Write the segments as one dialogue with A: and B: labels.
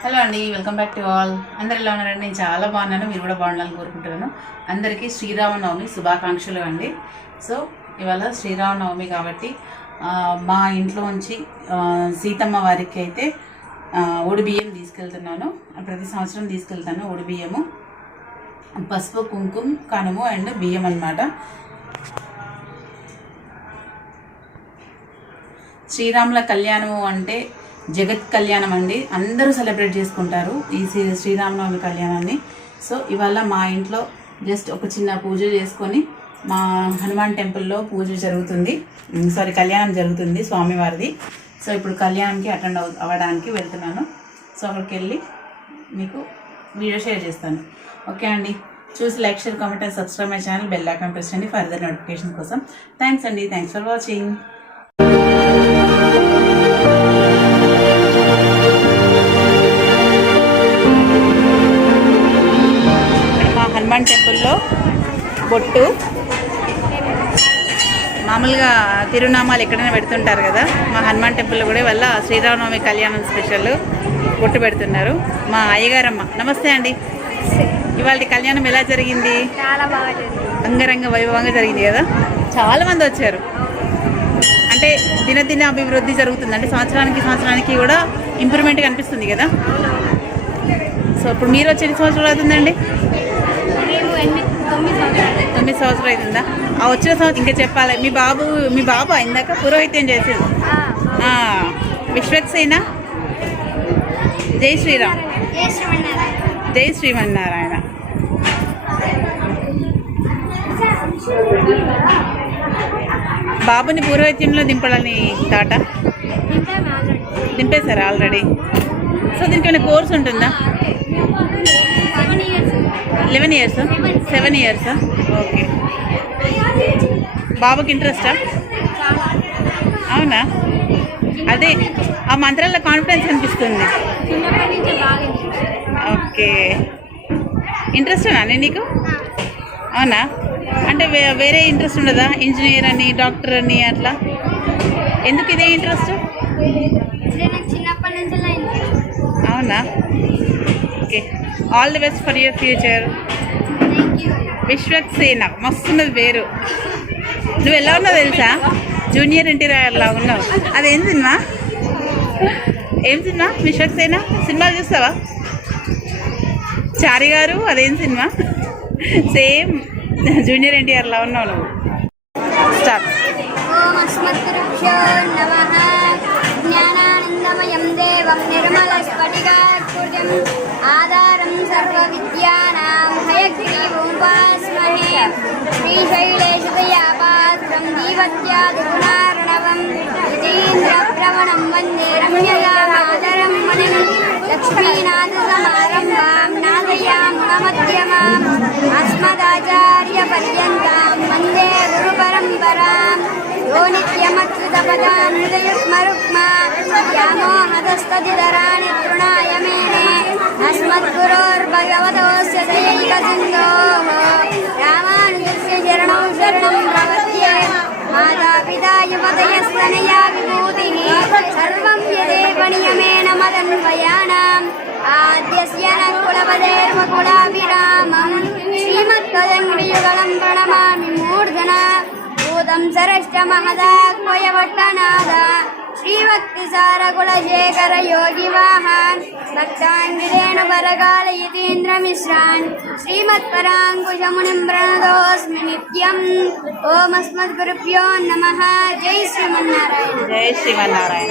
A: Hello అండి welcome back to all. అందరు ఎలా ఉన్నారండి? నేను చాలా బాగున్నాను. మీరు కూడా బాగుండాలని కోరుకుంటున్నాను. అందరికీ శ్రీరామనవమి శుభాకాంక్షలు అండి. సో ఇవాళ శ్రీరామనవమి కాబట్టి మా ఇంట్లో నుంచి సీతమ్మ వారికి అయితే ఒడి బియ్యం తీసుకెళ్తున్నాను. ప్రతి సంవత్సరం తీసుకెళ్తాను ఒడి బియ్యము. పసుపు కుంకుమ కనుము అండ్ బియ్యం అన్నమాట. శ్రీరాముల కళ్యాణము అంటే జగత్ కళ్యాణం అండి. అందరూ సెలబ్రేట్ చేసుకుంటారు ఈ శ్రీరామనవమి కళ్యాణాన్ని. సో ఇవాళ మా ఇంట్లో జస్ట్ ఒక చిన్న పూజ చేసుకొని మా హనుమాన్ టెంపుల్లో పూజ జరుగుతుంది. సారీ కళ్యాణం జరుగుతుంది స్వామివారిది. సో ఇప్పుడు కళ్యాణంకి అటెండ్ అవ అవ్వడానికి వెళ్తున్నాను. సో అక్కడికి వెళ్ళి మీకు వీడియో షేర్ చేస్తాను. ఓకే అండి. చూసి like share comment and subscribe my channel. Bell icon press చేయండి ఫర్దర్ నోటిఫికేషన్ కోసం. థ్యాంక్స్ అండి. Thanks for watching. హనుమాన్ టెంపుల్లో బొట్టు. మామూలుగా తిరునామాలు ఎక్కడైనా పెడుతుంటారు కదా మా హనుమాన్ టెంపుల్లో కూడా వల్ల శ్రీరామనవమి కళ్యాణం స్పెషల్ బొట్టు పెడుతున్నారు. మా అయ్యగారమ్మ నమస్తే అండి. ఇవాళ కళ్యాణం ఎలా జరిగింది? అంగరంగ వైభవంగా జరిగింది కదా? చాలా మంది వచ్చారు. అంటే దినదిన అభివృద్ధి జరుగుతుంది. అంటే సంవత్సరానికి సంవత్సరానికి కూడా ఇంప్రూవ్మెంట్ కనిపిస్తుంది కదా? సో ఇప్పుడు మీరు వచ్చి ఎన్ని సంవత్సరాలు అవుతుందండి?
B: తొమ్మిది సంవత్సరాలు
A: అవుతుందా ఆ వచ్చిన సంవత్సరం ఇంకా చెప్పాలి. మీ బాబు మీ బాబు ఇందాక పురోహిత్యం చేసేది. విశ్వక్సేన? జై శ్రీరామ్.
B: జై శ్రీమన్నారాయణ.
A: బాబుని పూర్వహిత్యంలో దింపడాలని తాట? దింపేశారా ఆల్రెడీ? సో దీనికి ఏమైనా కోర్స్ ఉంటుందా? Eleven years seven years okay బాబుకి ఇంట్రెస్టా అవునా? అదే ఆ మంత్రాల్లో కాన్ఫిడెన్స్ అనిపిస్తుంది. ఓకే ఇంట్రెస్టేనా అండి నీకు? అవునా? అంటే వే- వేరే ఇంట్రెస్ట్ ఉండదా? ఇంజనీర్ అని డాక్టర్ అని అట్లా? ఎందుకు ఇదే ఇంట్రెస్ట్. అవునా? Okay. All the best for your future
B: thank you
A: Vishwaksena మస్తున్నది పేరు. నువ్వు ఎలా ఉన్నావు తెలుసా? జూనియర్ ఎన్టీ లా ఉన్నావు. అదేం సినిమా? ఏం సినిమా? విశ్వక్సేన సినిమాలు చూస్తావా? చారి గారు అదేం సినిమా? సేమ్ జూనియర్ ఎన్టీఆర్లా ఉన్నావు నువ్వు. స్టార్ట్
B: ఓం దేవం నిర్మలస్ఫటికాకృతిం ఆధారం సర్వవిద్యానాం హయగ్రీవోపాస్మహే శ్రీశైలేశదయాపాత్రం దీవత్యాదిగుణార్ణవం యతీంద్రప్రవణం వందే రమ్యయామాదరం మునిం లక్ష్మీనాథసమారంభాం నాదయామునమధ్యమాం అస్మదాచార్యపర్యంతాం వందే గురుపరంపరాం यो नित्यमच्युतपदां हृदयुग्मरुक्मा व्यामोहतस्तदिधराणि तृणाय मेने अस्मद्गुरोर्भगवतोऽस्य दयैकसिन्धोः रामानुजस्य शरणौ शरणं प्रपद्ये मातापिता युवतयस्तनया विभूतिः सर्वं यदेव नियमेन मदन्वयानाम् आद्यस्य न कुलपदेर्वकुलाभिरामम् श्रीमत्पदङ्ग्रियुगलं प्रणमामि मूर्धना ಸಂಸರಷ್ಟಮಹದ ಕೋಯಭಟ್ಟನಾದ श्रीभक्तिसारकुलशेखर योगिवाहान् भक्तान् विदेन वरकाल यतीन्द्रमिश्रान्
A: जय श्रीमारायण जय
B: श्रीमन्नारायण।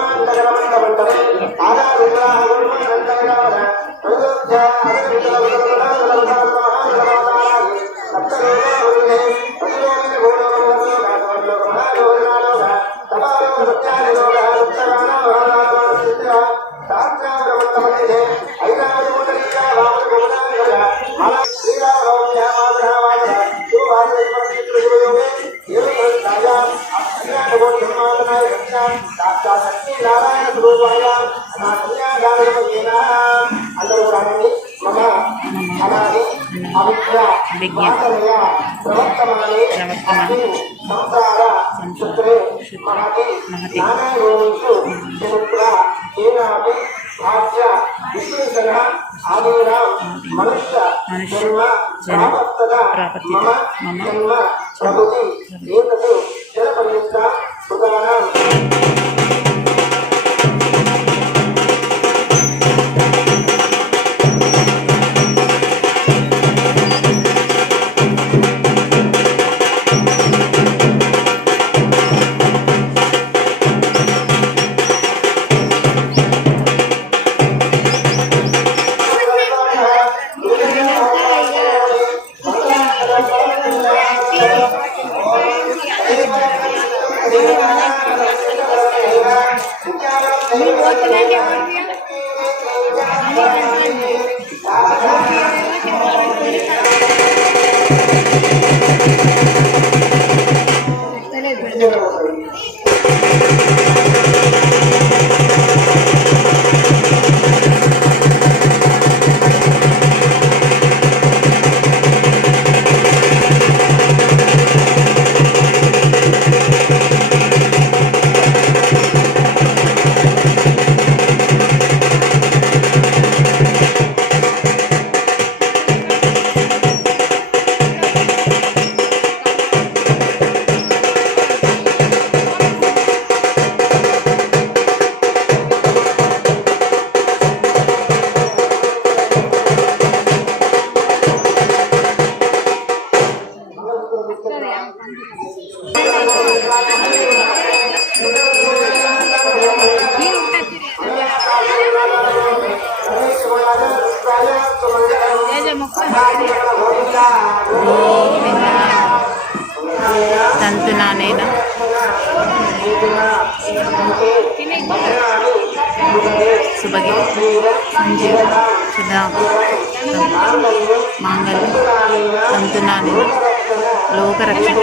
C: అందరూ మహతి
A: మహతి
C: మనుష్య
A: మనుష్య
C: జన్మ మమ
A: మమ
C: ప్రభుతి
A: తంతునానేన సుభగి సంజీవ సుధా మాంగళ్యం తంతునానేన లోకరక్షణ.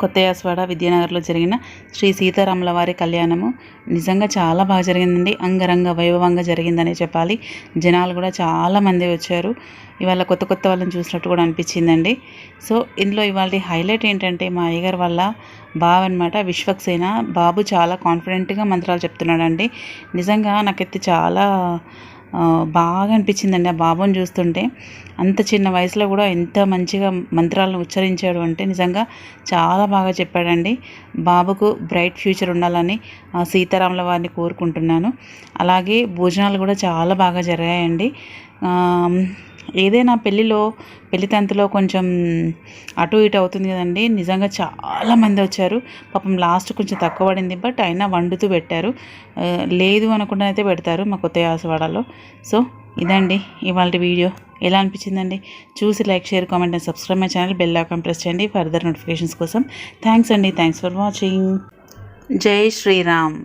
A: కొత్తయాసవాడ విద్యానగర్లో జరిగిన శ్రీ సీతారాముల వారి కళ్యాణము నిజంగా చాలా బాగా జరిగిందండి. అంగరంగ వైభవంగా జరిగిందనే చెప్పాలి. జనాలు కూడా చాలామంది వచ్చారు. ఇవాళ కొత్త కొత్త వాళ్ళని చూసినట్టు కూడా అనిపించిందండి. సో ఇందులో ఇవాళ హైలైట్ ఏంటంటే మా అయ్యగారు వల్ల బావ అనమాట విశ్వక్సేన. బాబు చాలా కాన్ఫిడెంట్గా మంత్రాలు చెప్తున్నాడండి. నిజంగా నాకైతే చాలా బాగా అనిపించిందండి ఆ బాబుని చూస్తుంటే. అంత చిన్న వయసులో కూడా ఎంత మంచిగా మంత్రాలను ఉచ్చరించాడు అంటే నిజంగా చాలా బాగా చెప్పాడండి. బాబుకు బ్రైట్ ఫ్యూచర్ ఉండాలని సీతారాముల వారిని కోరుకుంటున్నాను. అలాగే భోజనాలు కూడా చాలా బాగా జరిగాయండి. ఏదైనా పెళ్ళిలో పెళ్ళితంతులో కొంచెం అటు ఇటు అవుతుంది కదండి. నిజంగా చాలామంది వచ్చారు. పాపం లాస్ట్ కొంచెం తక్కువ పడింది బట్ అయినా వండుతూ పెట్టారు. లేదు అనకుండా అయితే పెడతారు మా కొత్త యాసవాడలో. సో ఇదండి ఇవాళ వీడియో. ఎలా అనిపించిందండి? చూసి like share comment and subscribe my channel bell icon press చేయండి ఫర్దర్ నోటిఫికేషన్స్ కోసం. థ్యాంక్స్ అండి. Thanks for watching. జై శ్రీరామ్.